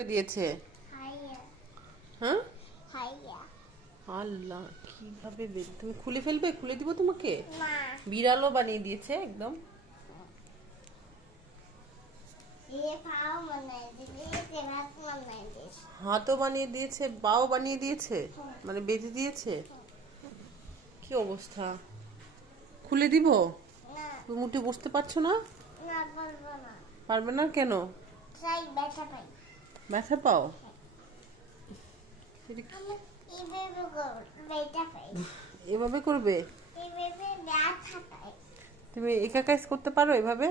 করে দিয়েছে? হ্যাঁ? আল্লাহ কীভাবে তুমি খুলে ফেলবে? খুলে দিব তোমাকে? বিড়ালও বানিয়ে দিয়েছে একদম। হাতও বানিয়ে দিয়েছে বাও বানিয়ে দিয়েছে? মানে বেঁধে দিয়েছে? কি অবস্থা? খুলে দিব? তুমি উঠে বসতে পারছ না? পারবে না কেন? ব্যথা পাও এভাবে করবে? তুমি একা কাজ করতে পারো এভাবে?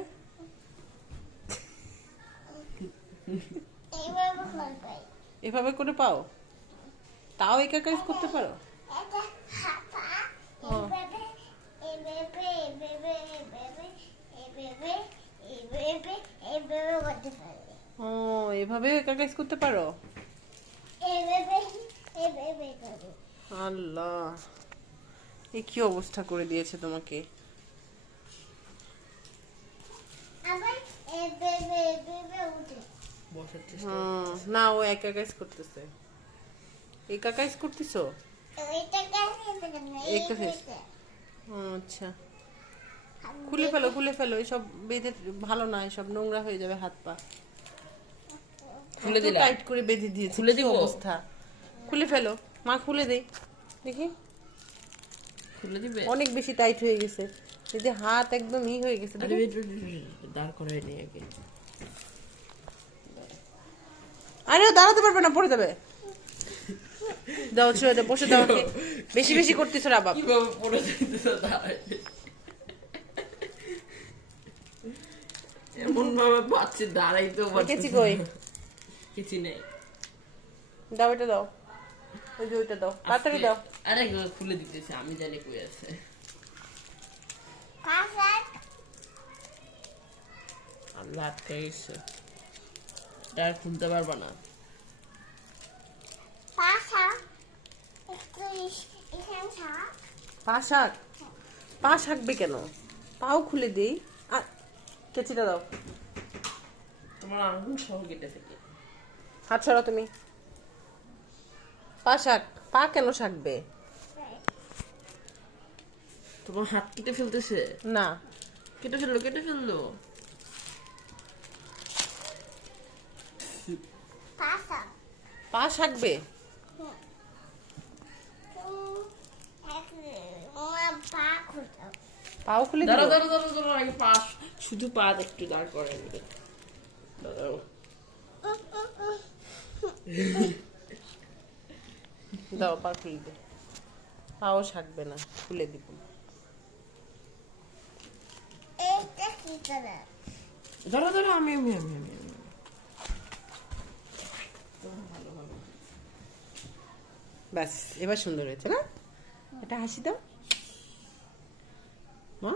এভাবে করে পাও? তাও একা কাজ করতে পারো এটা হাতা ও। এইভাবে এইভাবে এইভাবে এইভাবে এইভাবে এইভাবে এইভাবে করতে পারবে ও এভাবে একা কাজ করতে পারো? আল্লাহ এ কি অবস্থা করে দিয়েছে তোমাকে? বসার না ও একা কাজ করতেছে। একা কাজ করতেছো? আচ্ছা। খুলে ফেলো খুলে ফেলো এসব বেঁধে ভালো না এসব নোংরা হয়ে যাবে হাত পা খুলে দিলা টাইট করে বেঁধে দিয়েছে খুলে দিব? অবস্থা? খুলে ফেলো। মা খুলে দেই দেখি। খুলে দিবে? অনেক বেশি টাইট হয়ে গেছে। এই যে হাত একদম ই হয়ে গেছে দাঁড় করাই নেই আগে। আরে দাঁড়াতে পারবে না পড়ে যাবে। দাও ছেড়ে বসে দাও বেশি বেশি করতেছো কীভাবে পড়ে যাইতেছে দাঁড়াই এমন ভাবে পাচ্ছে দাঁড়াইতেও পারছে কই? কিছু নেই। দাও এটা দাও। ওই যে ওইটা দাও। তাড়াতাড়ি দাও। আরে খুলে দিতেছে আমি জানি কই আছে। আল্লাহ আটকে গেছে এটা আর খুলতে পারবা না। পা শাক পা শাকবে কেন? পাও খুলে দিই। আর কেচিটা দাও। তোমার আঙুল সহ কেটে থেকে হাত ছাড়ো তুমি। পা শাক পা কেন শাকবে? তোমার হাত কেটে ফেলতেছে? না। কেটে ফেলল কেটে ফেলল? পা শাকবে? পাও খুলে দাঁড়া দিও দাঁড়া দাঁড়া দাঁড়া আগে পা শুধু পা একটু দাঁড় করে দাঁড়াও। দাও পা খুলে দে। পাও শাকবে না খুলে দিব। দাঁড়া আমি আমি আমি আমি আমি। ব্যাস এবার সুন্দর হয়েছে না? এটা হাসি দাও। মা?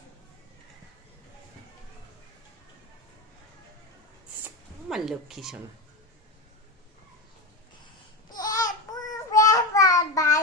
আমার লক্ষ্মী শোনা